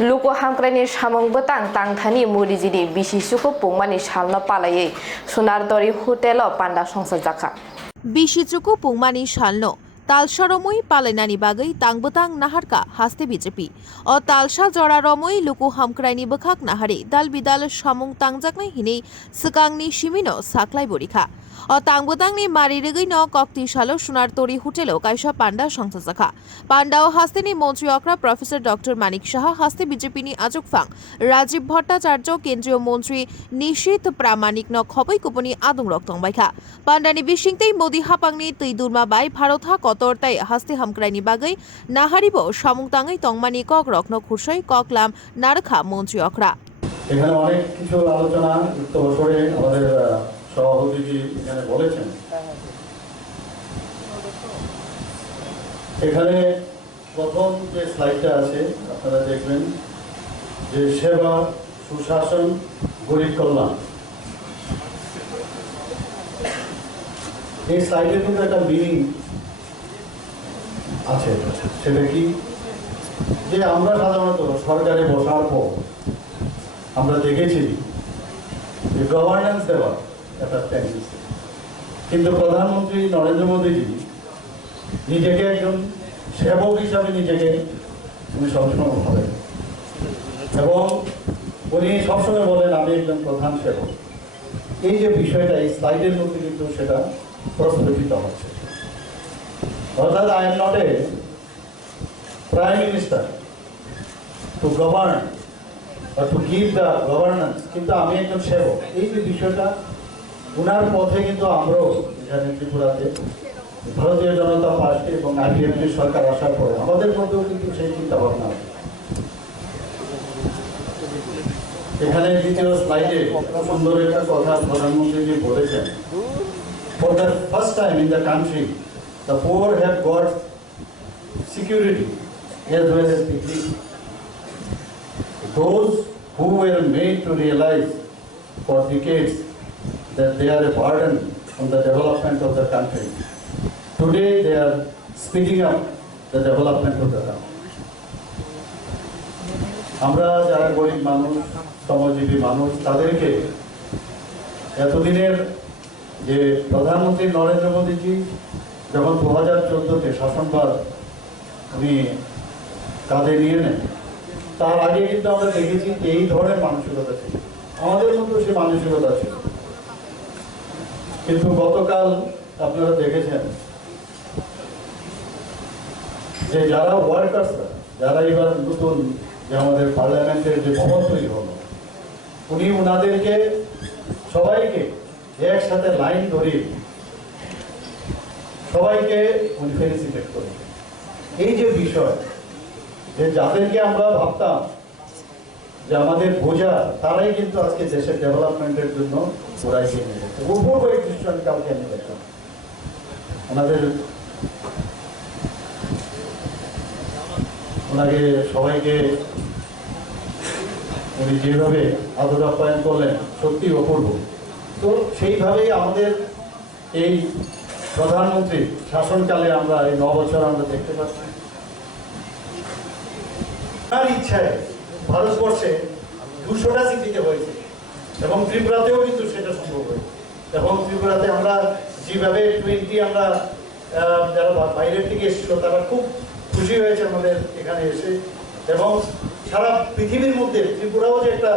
Luku Hamkuraini Samwng betang tangthani murijini Bisi Chuku Pungmani salno palayei Sonar Tori Hotel Panda Khulaijakha Bisi Chuku Pungmani salno तालसा Ramai पालायनानि बागै तांबोतां नाहारका हास्ते BJP अ तालसा जरा रमई लुकु हामक्राइनि बखाक नाहारे दाल बिदाल सामुं तांजाकनाय हिनै सिगांनि सिमिनो साख्लाय बरिखा अ तांबोतांनि मारिरेगै न कक्ति सालो सोनार तोरी होटेलो कायसा पांडा संसाजाखा पांडाओ हास्तेनि मन्त्री अक्रा प्रफेसर डॉक्टर मानिक साहा हास्ते बिजेपिनि आजकफां राजीव भट्टाचार्य केंद्रीय मन्त्री निशित प्रामाणिक न खबै कुपनि आदुं रक्तंबायखा पांडानि बिसिंतै मोदी हापांनि तैदुरमा बाय भारत हा कतरताय हास्ते हामक्राइनि बागै नाहारिबो सामुंताङै तंमानि कक रत्न खुरसै ककलाम नारखा मन्त्री अक्रा এখানে অনেক কিছু আলোচনা যুক্ত বছরে আমাদের সভাপতিজি এখানে বলেছেন। এখানে প্রথম যে স্লাইডটা আছে আপনারা দেখবেন যে সেবা সুশাসন গরিব কল্যাণ। এই স্লাইডে কিন্তু একটা মিনিং আছে, সেটা কি যে আমরা সাধারণত সরকারে বসার পর আমরা দেখেছি যে গভর্নেন্স দেওয়ার একটা টেন্ডেন্সি, কিন্তু প্রধানমন্ত্রী নরেন্দ্র মোদীজি নিজেকে একজন সেবক হিসাবে নিজেকে উনি সবসময় ভাবেন এবং উনি সবসময় বলেন আমি একজন প্রধান সেবক। এই যে বিষয়টা এই স্লাইডের মধ্যে কিন্তু সেটা প্রস্ফুটিত হচ্ছে, অর্থাৎ I am not a prime minister to govern or to give the governance, কিন্তু আমি একজন সেবক। এই যে বিষয়টা উনার পথে কিন্তু আমরাও এখানে ত্রিপুরাতে ভারতীয় জনতা পার্টি এবং আইপিএফটি সরকার আসার পরে আমাদের মধ্যেও কিন্তু সেই চিন্তা ভাবনা। এখানে দ্বিতীয় স্লাইডে সুন্দর একটা কথা প্রধানমন্ত্রী বলেছেন, for the first time in the country the poor have got security as well as dignity. Those who were made to realize for decades that they are a burden on the development of the country, today they are speeding up the development of the country. আমরা যারা গরিব মানুষ, শ্রমজীবী মানুষ, তাদেরকে এতদিনের যে প্রধানমন্ত্রী নরেন্দ্র মোদীজি যখন 2014-তে শাসনভার উনি কাঁধে নিয়ে নেন, তার আগে কিন্তু আমরা দেখেছি যে এই ধরনের মানসিকতা ছিল, আমাদের মধ্যে সে মানসিকতা ছিল। কিন্তু গতকাল আপনারা দেখেছেন যে যারা ওয়ার্কার্সরা, যারা এবার নতুন যে আমাদের পার্লামেন্টের যে ভবন তৈরি হলো, উনি ওনাদেরকে সবাইকে একসাথে লাইন ধরে সবাইকে উনি ফেলিসিটেট করেন। এই যে বিষয় যে যাদেরকে আমরা ভাবতাম যে আমাদের বোঝা, তারাই কিন্তু আজকে দেশের ডেভেলপমেন্টের জন্য ওরা এগিয়ে নিয়ে যাচ্ছে। অপূর্ব এক দৃশ্য আমি কালকে আমি দেখলাম, ওনাকে সবাইকে উনি যেভাবে আদর আপ্যায়ন করলেন সত্যি অপূর্ব। তো সেইভাবেই আমাদের এই প্রধানমন্ত্রী শাসনকালে আমরা এই 9 বছর আমরা দেখতে পাচ্ছি তার ইচ্ছায় ভারতবর্ষে 200টা সিটিতে হয়েছে এবং ত্রিপুরাতেও কিন্তু সেটা সম্ভব হয়েছে। এবং ত্রিপুরাতে আমরা যেভাবে 20 আমরা যারা বাইরের থেকে এসেছিল তারা খুব খুশি হয়েছে আমাদের এখানে এসে, এবং সারা পৃথিবীর মধ্যে ত্রিপুরাও যে একটা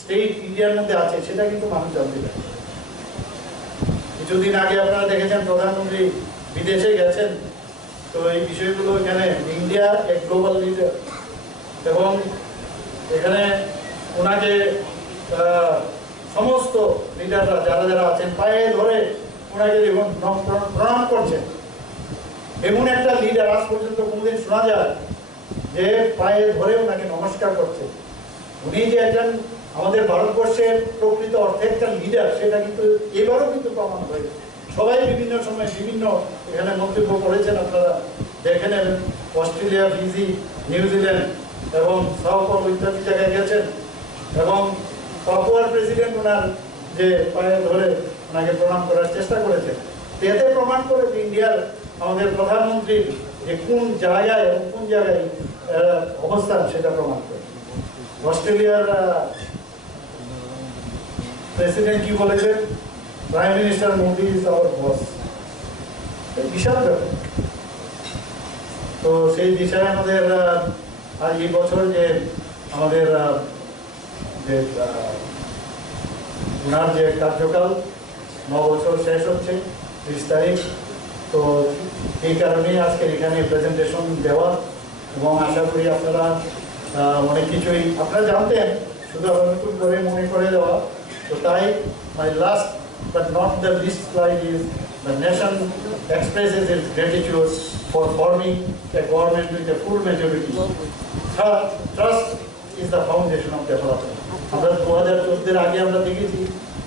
স্টেট ইন্ডিয়ার মধ্যে আছে সেটা কিন্তু মানুষ জানতে পারে। কিছুদিন আগে আপনারা দেখেছেন প্রধানমন্ত্রী বিদেশে গেছেন, তো এই বিষয়গুলো এখানে ইন্ডিয়া এক গ্লোবাল লিডার, এবং এখানে ওনাকে সমস্ত লিডাররা যারা যারা আছেন পায়ে ধরে ওনাকে দেখুন প্রণাম করছেন। এমন একটা লিডার আজ পর্যন্ত কোনোদিন শোনা যায় যে পায়ে ধরে ওনাকে নমস্কার করছে। উনি যে একজন আমাদের ভারতবর্ষের প্রকৃত অর্থে একটা লিডার সেটা কিন্তু এবারও কিন্তু প্রমাণ হয়েছে। সবাই বিভিন্ন সময় বিভিন্ন এখানে মন্তব্য করেছেন, আপনারা দেখে নেবেন। অস্ট্রেলিয়া, ফিজি, নিউজিল্যান্ড এবং সাউথ পল ইত্যাদি জায়গায় গেছেন, এবং পাপুয়ার প্রেসিডেন্ট ওনার যে পায়ে ধরে ওনাকে প্রণাম করার চেষ্টা করেছেন। এতে প্রমাণ করে যে ইন্ডিয়ার আমাদের প্রধানমন্ত্রীর যে কোন জায়গায় এবং কোন জায়গায় অবস্থান সেটা প্রমাণ করে। অস্ট্রেলিয়ার প্রেসিডেন্ট কি বলেছেন, prime minister Modi is our boss. বিশাল ব্যাপার। তো সেই বিষয়ে আমাদের আজ এই বছর যে আমাদের যে ওনার যে কার্যকাল 9 বছর শেষ হচ্ছে 30 তারিখ, তো এই কারণেই আজকে এখানে প্রেজেন্টেশন দেওয়া, এবং আশা করি আপনারা অনেক কিছুই আপনারা জানতেন, শুধু নতুন করে মনে করে দেওয়া। তো তাই মাই last but not the least slide is the nation expresses its gratitude for forming a government with a full majority. Trust is the foundation of development. আমরা 2014 আগে আমরা দেখেছি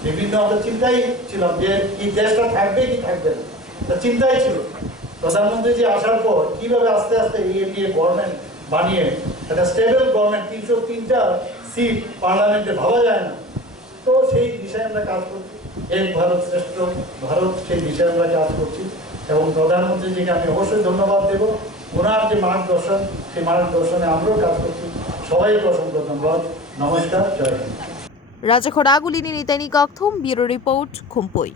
বিভিন্ন আমরা চিন্তাই ছিলাম যে এই দেশটা থাকবে কি থাকবে না, তা চিন্তাই ছিল। প্রধানমন্ত্রী যে আসার পর কিভাবে আস্তে আস্তে এই গভর্নমেন্ট বানিয়ে একটা স্টেবল গভর্নমেন্ট, 303টা সিট পার্লামেন্টে ভাবা যায় না। তো সেই বিষয়ে আমরা কাজ করছি, এক ভারত শ্রেষ্ঠ ভারত, সেই বিষয়ে আমরা কাজ করছি। এবং প্রধানমন্ত্রীজিকে আমি অবশ্যই ধন্যবাদ দেব, ওনার যে মার্গদর্শন, সেই মার্গদর্শনে আমরাও কাজ করছি। সবাইকে অসংখ্য ধন্যবাদ। নমস্কার, জয় Hind. Rajakhoragulini Nitani Kakthum, Bureau Report, Khumpui.